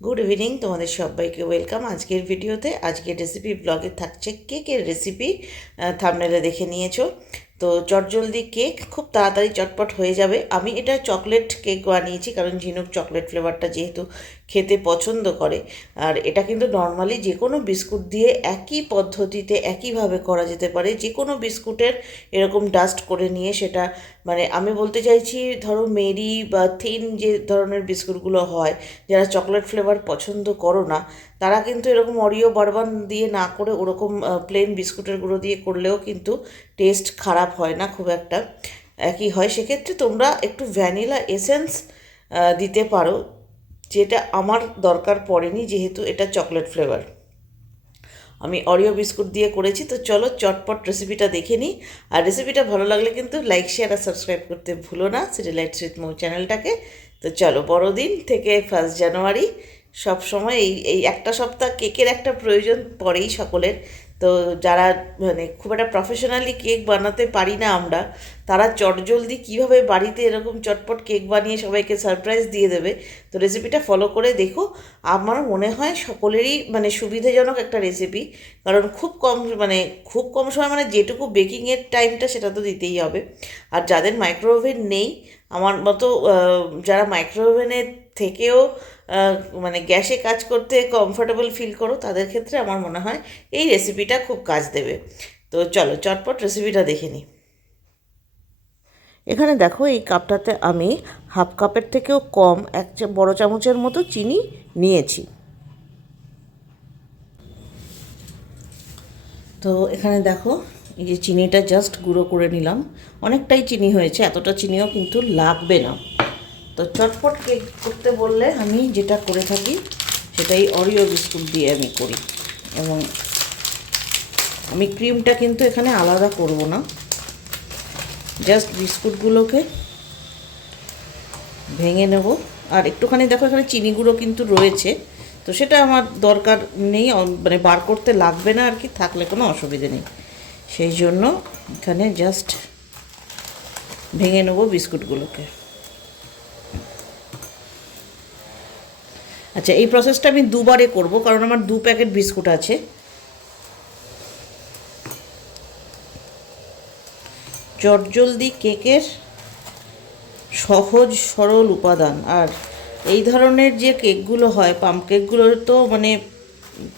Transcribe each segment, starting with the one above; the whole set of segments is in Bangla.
গুড ইভিনিং তোমাদের সবাইকে ওয়েলকাম আজকের ভিডিওতে আজকের রেসিপি ব্লগে থাকছে কেকের রেসিপি থামনেলে দেখে নিয়েছো। তো চটজলদি কেক খুব তাড়াতাড়ি চটপট হয়ে যাবে। আমি এটা চকলেট কেক বানিয়েছি, কারণ ঝিনুক চকলেট ফ্লেভারটা যেহেতু খেতে পছন্দ করে। আর এটা কিন্তু নর্মালি যে কোনো বিস্কুট দিয়ে একই পদ্ধতিতে, একইভাবে করা যেতে পারে। যে কোনো বিস্কুটের এরকম ডাস্ট করে নিয়ে সেটা মানে আমি বলতে চাইছি, ধরো মেরি বা থিন যে ধরনের বিস্কুটগুলো হয়, যারা চকলেট ফ্লেভার পছন্দ করো না তারা কিন্তু এরকম অরিও বারবান দিয়ে না করে ওরকম প্লেন বিস্কুটের গুঁড়ো দিয়ে করলেও কিন্তু টেস্ট খারাপ হয় না খুব একটা। একই হয়। সেক্ষেত্রে তোমরা একটু ভ্যানিলা এসেন্স দিতে পারো, যেটা আমার দরকার পড়েনি যেহেতু এটা চকলেট ফ্লেভার আমি অরিও বিস্কুট দিয়ে করেছি, তো চলো চটপট রেসিপিটা দেখে নিই। আর রেসিপিটা ভালো লাগলে কিন্তু লাইক শেয়ার আর সাবস্ক্রাইব করতে ভুলো না। সিটিলাইট সুইথ মৌ চ্যানেলটাকে তো চলো বড়দিন থেকে ফার্স্ট জানুয়ারি সব সময় এই এই একটা সপ্তাহ কেকের একটা প্রয়োজন পড়েই সকলের। তো যারা মানে খুব একটা প্রফেশনালি কেক বানাতে পারি না আমরা, তারা চটজলদি কীভাবে বাড়িতে এরকম চটপট কেক বানিয়ে সবাইকে সারপ্রাইজ দিয়ে দেবে, তো রেসিপিটা ফলো করে দেখো। আমার মনে হয় সকলেরই মানে সুবিধাজনক একটা রেসিপি কারণ খুব কম মানে খুব কম সময় মানে যেটুকু বেকিংয়ের টাইমটা সেটা তো দিতেই হবে। আর যাদের মাইক্রোওভেন নেই, আমার মতো যারা মাইক্রোওভেনের থেকেও মানে গ্যাসে কাজ করতে কমফোর্টেবল ফিল করো, তাদের ক্ষেত্রে আমার মনে হয় এই রেসিপিটা খুব কাজ দেবে। তো চলো, চটপট রেসিপিটা দেখে নিই এখানে দেখো, এই কাপটাতে আমি হাফ কাপের থেকেও কম, এক বড় চামচের মতো চিনি নিয়েছি। তো এখানে দেখো, এই যে চিনিটা জাস্ট গুঁড়ো করে নিলাম। অনেকটাই চিনি হয়েছে, এতটা চিনিও কিন্তু লাগবে না। তো চটপট কেক করতে বললে আমি যেটা করে থাকি, সেটাই অরিও বিস্কুট দিয়ে আমি করি। এবং আমি ক্রিমটা কিন্তু এখানে আলাদা করব না। জাস্ট বিস্কুটগুলোকে ভেঙে নেব। আর একটুখানি দেখো এখানে চিনি গুঁড়ো কিন্তু রয়েছে। তো সেটা আমার দরকার নেই মানে বার করতে লাগবে না আর কি, থাকলে কোনো অসুবিধে নেই। সেই জন্য এখানে জাস্ট ভেঙে নেব বিস্কুটগুলোকে। আচ্ছা এই প্রসেসটা আমি দুবারে করব, কারণ আমার দু প্যাকেট বিস্কুট আছে। চটজলদি কেকের সহজ সরল উপাদান। আর এই ধরনের যে কেকগুলো হয় পাম্প কেকগুলোর তো মানে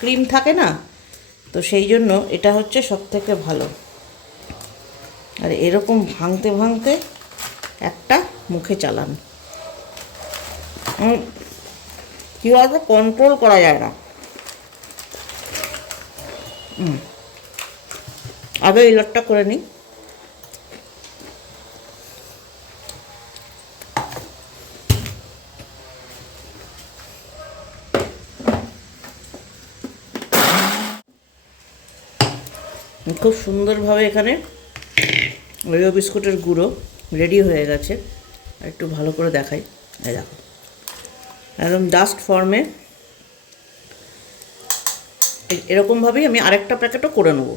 ক্রিম থাকে না, তো সেই জন্য এটা হচ্ছে সব থেকে ভালো। আর এরকম ভাঙতে ভাঙতে একটা মুখে চালান। কী বলতো কন্ট্রোল করা যায় না। আগে এই ইলারটা করে নিই। খুব সুন্দরভাবে এখানে ওরিও বিস্কুটের গুঁড়ো রেডি হয়ে গেছে। একটু ভালো করে দেখাই। দেখো। একদম ডাস্ট ফর্মে এরকমভাবেই আমি আরেকটা প্যাকেটও করে নেব।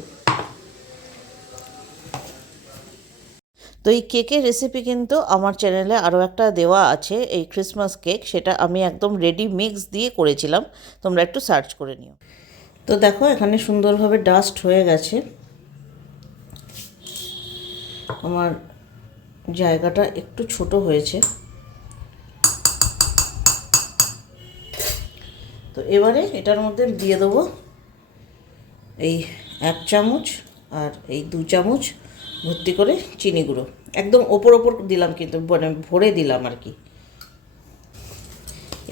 তো এই কেকের রেসিপি কিন্তু আমার চ্যানেলে আরও একটা দেওয়া আছে এই ক্রিসমাস কেক সেটা আমি একদম রেডি মিক্স দিয়ে করেছিলাম। তোমরা একটু সার্চ করে নিও। তো দেখো এখানে সুন্দরভাবে ডাস্ট হয়ে গেছে। আমার জায়গাটা একটু ছোট হয়েছে। তো এবারে এটার মধ্যে দিয়ে দেবো এই এক চামচ আর এই দু চামচ ভর্তি করে চিনি গুঁড়ো। একদম ওপর ওপর দিলাম কিন্তু মানে ভরে দিলাম আর কি।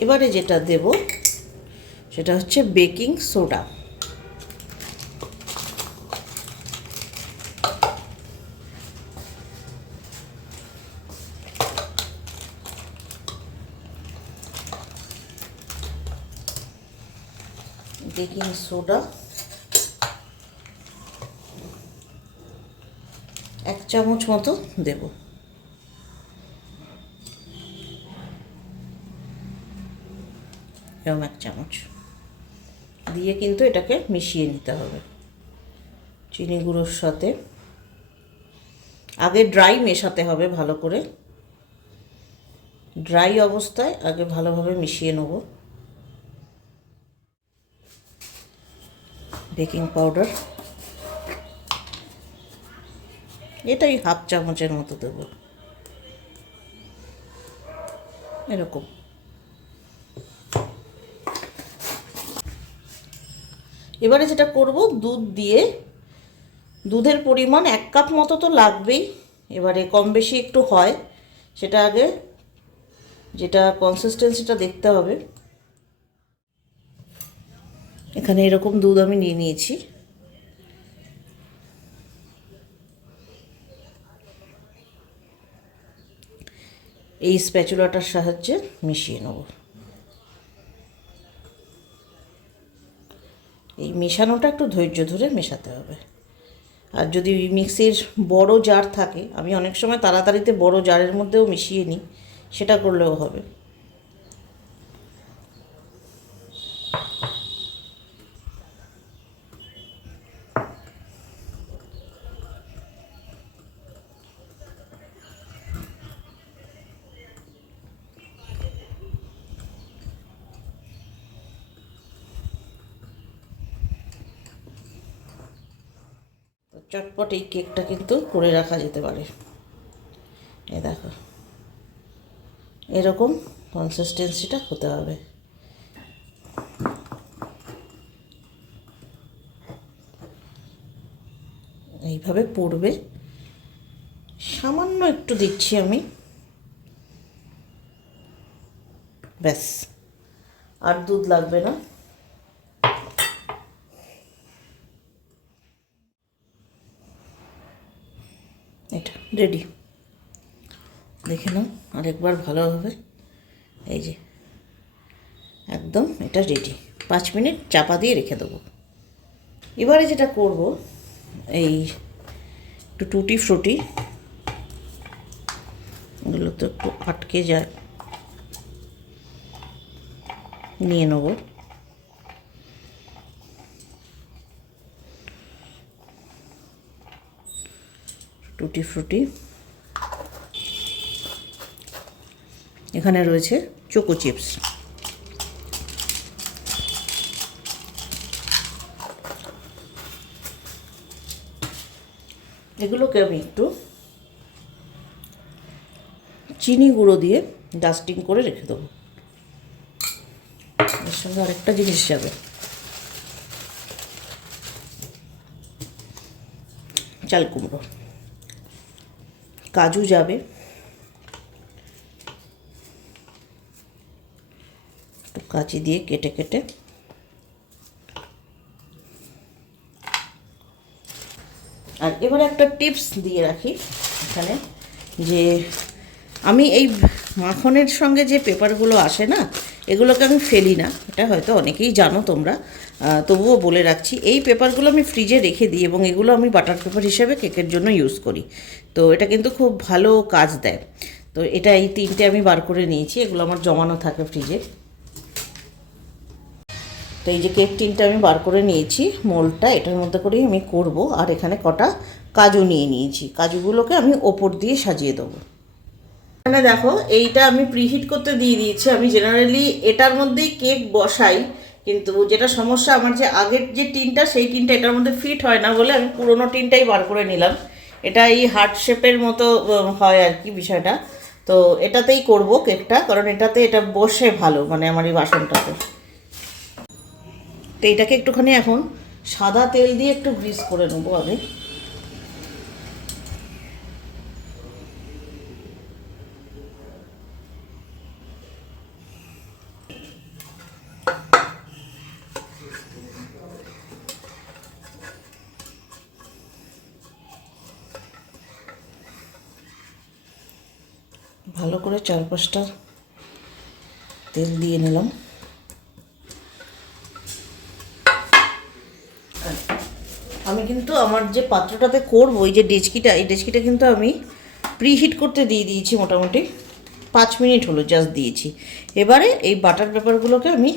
এবারে যেটা দেব সেটা হচ্ছে বেকিং সোডা। বেকিং সোডা এক চামচ মতো দেব। এরকম এক চামচ। দিয়ে কিন্তু এটাকে মিশিয়ে নিতে হবে। চিনি গুঁড়োর সাথে। আগে ড্রাই মেশাতে হবে ভালো করে। ড্রাই অবস্থায় আগে ভালোভাবে মিশিয়ে নেব। Baking powder. এটাই হাফ চামচের মতো দেবো। এরকম। এবারে যেটা করব, দুধ দিয়ে। দুধের পরিমাণ এক কাপ মতো তো লাগবেই। এবারে কম বেশি একটু হয়। সেটা আগে যেটা কনসিস্টেন্সিটা দেখতে হবে। এখানে এরকম দুধ আমি নিয়ে নিয়েছি। এই স্প্যাচুলাটার সাহায্যে মিশিয়ে নেব। এই মেশানোটা একটু ধৈর্য ধরে মেশাতে হবে। আর যদি মিক্সির বড় জার থাকে, আমি অনেক সময় তাড়াতাড়িতে বড় জারের মধ্যেও মিশিয়ে নিই, সেটা করলেও হবে। চটপট এই কেকটা কিন্তু করে রাখা যেতে পারে। এ দেখো। এরকম কনসিস্টেন্সিটা হতে হবে। এইভাবে পড়বে। সামান্য একটু দিচ্ছি আমি। ব্যাস। আর দুধ লাগবে না এটা রেডি। দেখে নাও, আরেকবার ভালোভাবে এই যে, একদম এটা রেডি। পাঁচ মিনিট চাপা দিয়ে রেখে দেবো। এবারে যেটা করব, এই একটু টুটি ফ্রুটি, এগুলো তো একটু আটকে যায়, নিয়ে নেব। টুটি ফ্রুটি। এখানে রয়েছে চোকো চিপস। এগুলোকে আমি একটু চিনি গুঁড়ো দিয়ে ডাস্টিং করে রেখে দেবো। এর সঙ্গে আরেকটা জিনিস যাবে। চাল কুমড়ো। কাজু যাবে। একটু কাঁচি দিয়ে কেটে কেটে। আর এবারে একটা টিপস দিয়ে রাখি এখানে, যে আমি এই মাখনের সঙ্গে যে পেপারগুলো আসে না, এগুলোকে আমি ফেলি না। এটা হয়তো অনেকেই জানো তোমরা। তবুও বলে রাখছি, এই পেপারগুলো আমি ফ্রিজে রেখে দিই এবং এগুলো আমি বাটার পেপার হিসেবে কেকের জন্য ইউজ করি। তো এটা কিন্তু খুব ভালো কাজ দেয়। তো এটা এই তিনটে আমি বার করে নিয়েছি, এগুলো আমার জমানো থাকে ফ্রিজে। তো এই যে কেক টিনটা আমি বার করে নিয়েছি, মোলটা এটার মধ্যে করেই আমি করব। আর এখানে কটা কাজু নিয়ে নিয়েছি। কাজুগুলোকে আমি ওপর দিয়ে সাজিয়ে দেবো। এখানে দেখো, এইটা আমি প্রিহিট করতে দিয়ে দিয়েছি। আমি জেনারেলি এটার মধ্যেই কেক বসাই। কিন্তু যেটা সমস্যা আমার যে আগের যে টিনটা, সেই টিনটা এটার মধ্যে ফিট হয় না বলে আমি পুরোনো টিনটাই বার করে নিলাম। এটা এই হার্ট শেপের মতো হয় আর কি বিষয়টা। তো এটাতেই করব কেকটা কারণ এটাতে এটা বসে ভালো মানে আমার এই বাসনটাতে। তো এটাকে একটুখানি এখন সাদা তেল দিয়ে একটু গ্রিস করে নেব আমি। ভালো করে চারপাশটা তেল দিয়ে নিলাম। আমি কিন্তু আমার যে পাত্রটাতে করব, এই যে ডেচকিটা, এই ডেচকিটা কিন্তু আমি প্রিহিট করতে দিয়ে দিয়েছি মোটামুটি পাঁচ মিনিট হলো জাস্ট দিয়েছি। এবারে এই বাটার পেপারগুলোকে আমি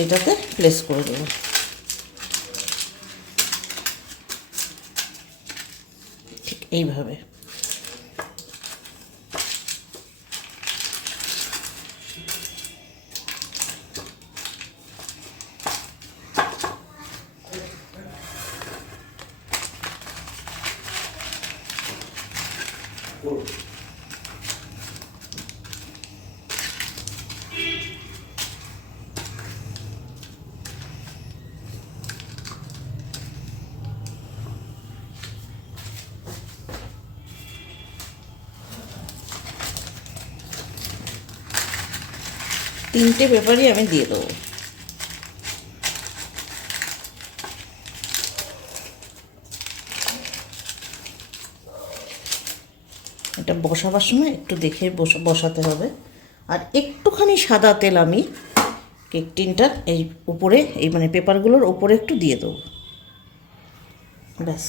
এটাতে প্লেস করে দেবো। ঠিক এইভাবে। তিনটে পেপারই আমি দিয়ে দেবো। এটা বসাবার সময় একটু দেখে বসা, বসাতে হবে। আর একটুখানি সাদা তেল আমি কেক টিনটার এই উপরে, এই মানে পেপারগুলোর উপরে একটু দিয়ে দেবো। ব্যাস।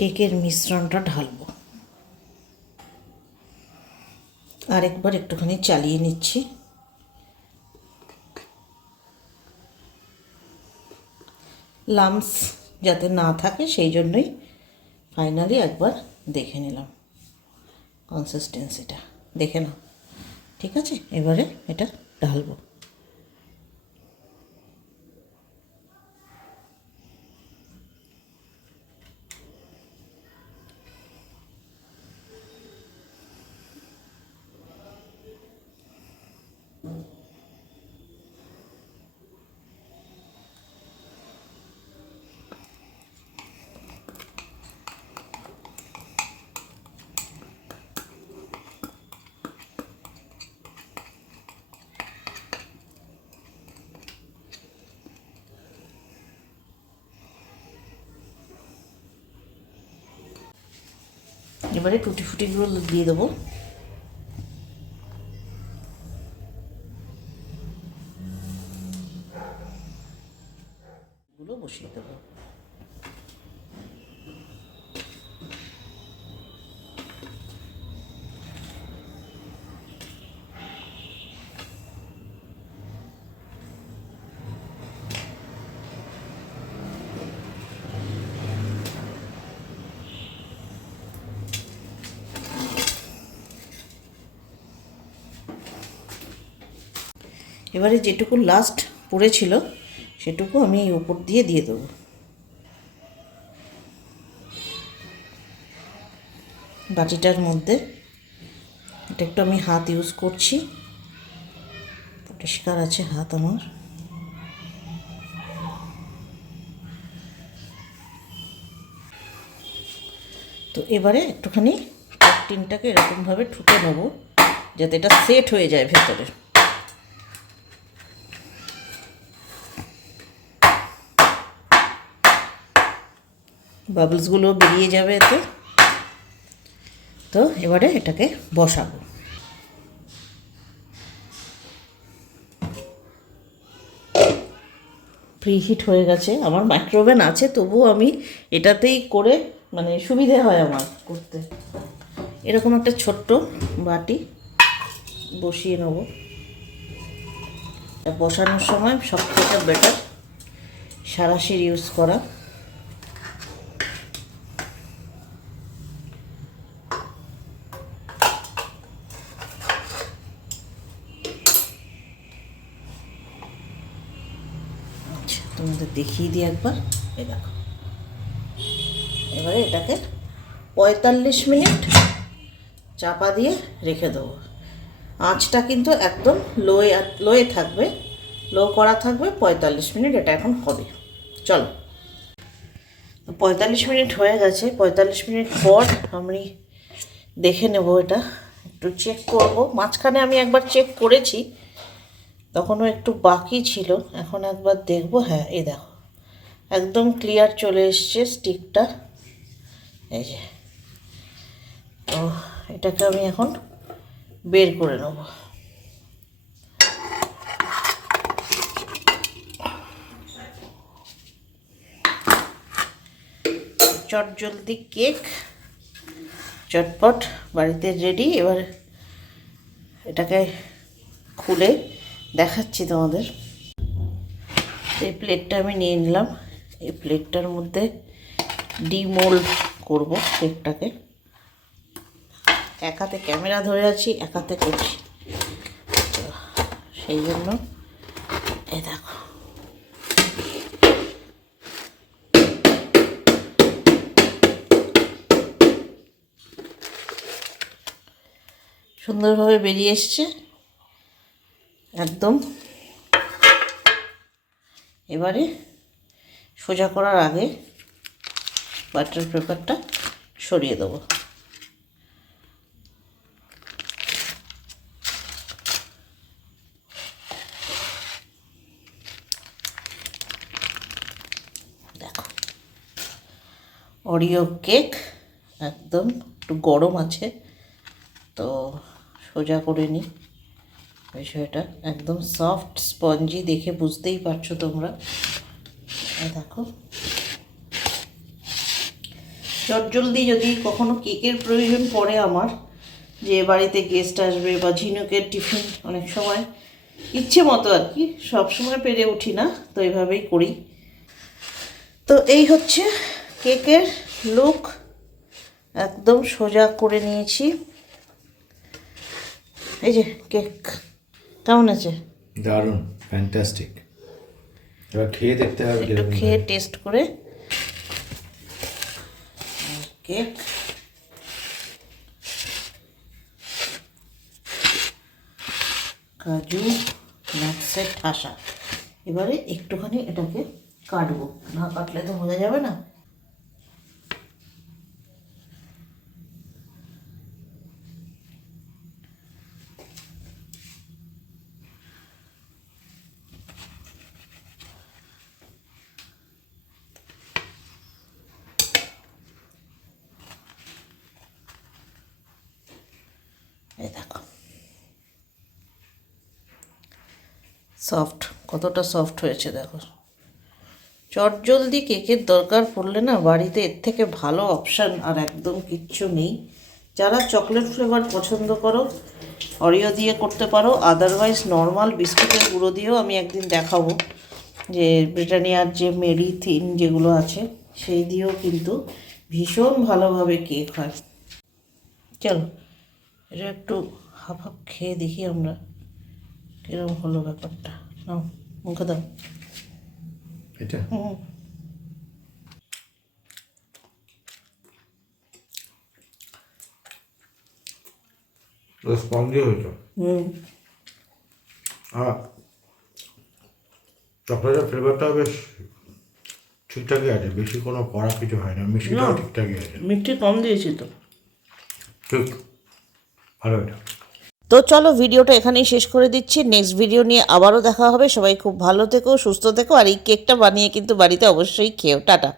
কেকের মিশ্রণটা ঢালবো। আরেকবার একটুখানি চালিয়ে নিচ্ছি। লামস যাতে না থাকে, সেই জন্যই ফাইনালি একবার দেখে নিলাম কনসিস্টেন্সিটা দেখে নাও। ঠিক আছে? এবারে এটা ঢালবো। এবারে টুটি ফুটিগুলো দিয়ে দেবো গুলো বসিয়ে দেবো এবারে যেটুকু লাস্ট পড়েছিল, সেটুকু আমি এই উপর দিয়ে দিয়ে দেবো। বাটিটার মধ্যে এটা একটু আমি হাত ইউজ করছি। পরিষ্কার আছে হাত আমার। তো এবারে একটুখানি টিনটাকে এরকমভাবে ঠুকে নেব, যাতে এটা সেট হয়ে যায় ভেতরে। বাবলসগুলো বেরিয়ে যাবে এতে। তো এবারে এটাকে বসাবো। প্রিহিট হয়ে গেছে। আমার মাইক্রোওভেন আছে, তবুও আমি এটাতেই করে মানে সুবিধে হয় আমার করতে। এরকম একটা ছোট্ট বাটি বসিয়ে নেব। বসানোর সময় সব থেকে বেটার সারাশির ইউজ করা আচ্ছা তোমাদের দেখিয়ে দিই একবার। এই দেখো। এবারে এটাকে পঁয়তাল্লিশ মিনিট চাপা দিয়ে রেখে দেবো। আঁচটা কিন্তু একদম লোয়ে লোয়ে থাকবে। লো করা থাকবে, পঁয়তাল্লিশ মিনিট এটা এখন হবে। চলো। পঁয়তাল্লিশ মিনিট হয়ে গেছে। পঁয়তাল্লিশ মিনিট পর আমি দেখে নেব এটা। একটু চেক করব। মাঝখানে আমি একবার চেক করেছি। তখনও একটু বাকি ছিল। এখন একবার দেখব। হ্যাঁ এই দেখো। একদম ক্লিয়ার চলে এসছে স্টিকটা এই যে। তো এটাকে আমি এখন বের করে নেব। চটজলদি কেক চটপট বাড়িতে রেডি এবার এটাকে খুলে দেখাচ্ছি তোমাদের। এই প্লেটটা আমি নিয়ে নিলাম। এই প্লেটটার মধ্যে ডিমোল্ড করব কেকটাকে এক হাতে ক্যামেরা ধরে আছি, এক হাতে করছি। তো সেই জন্য এ দেখো। সুন্দরভাবে বেরিয়ে এসছে। একদম। এবারে সোজা করার আগে বাটার পেপারটা সরিয়ে দেবো। দেখো অরিও কেক একদম একটু গরম আছে, তো সোজা করে নিই। বিষয়টা একদম সফট স্পঞ্জি দেখে বুঝতেই পারছ তোমরা। দেখো। চটজলদি যদি কখনো কেকের প্রয়োজন পড়ে আমার, যে বাড়িতে গেস্ট আসবে বা ঝিনুকের টিফিন অনেক সময়, ইচ্ছে মতো আর কি, সব সময় পেরে উঠি না, তো এইভাবেই করি। তো এই হচ্ছে কেকের লুক একদম সোজা করে নিয়েছি। এই যে কেক, কেমন আছে? দারুণ ফ্যান্টাস্টিক এবার খেয়ে দেখতে হবে একটু খেয়ে টেস্ট করে কেক কাজু নাটসের ঠাসা। এবারে একটুখানি এটাকে কাটবো। না কাটলে তো বোঝা যাবে না এই দেখো সফট কতটা সফট হয়েছে দেখো। চট জলদি কেকের দরকার পড়লে না বাড়িতে এর থেকে ভালো অপশান আর একদম কিচ্ছু নেই। যারা চকলেট ফ্লেভার পছন্দ করো অরিও দিয়ে করতে পারো আদারওয়াইজ নর্মাল বিস্কুটের গুঁড়ো দিয়েও আমি একদিন দেখাবো। যে ব্রিটানিয়ার যে মেরি থিন যেগুলো আছে, সেই দিয়েও কিন্তু ভীষণ ভালোভাবে কেক হয়। চলো, এটা একটু হাফ হাফ খেয়ে দেখি আমরা। কীরকম হলো ব্যাপারটা। নাও মুখে দাও। এটা? হুম। স্পঞ্জি হয়েছে। হুম। আর চকলেটের ফ্লেভারটাও বেশ ঠিকঠাকই আছে বেশি কোনো কড়া কিছু হয় না মিষ্টিটাও। ঠিকঠাকই আছে। মিষ্টি কম দিয়েছি তো। ঠিক ভালো এটা তো চলো ভিডিওটা এখানেই শেষ করে দিচ্ছি। নেক্সট ভিডিও নিয়ে আবারও দেখা হবে। সবাই খুব ভালো থেকো, সুস্থ থেকো, আর এই কেকটা বানিয়ে কিন্তু বাড়িতে অবশ্যই খেও টাটা।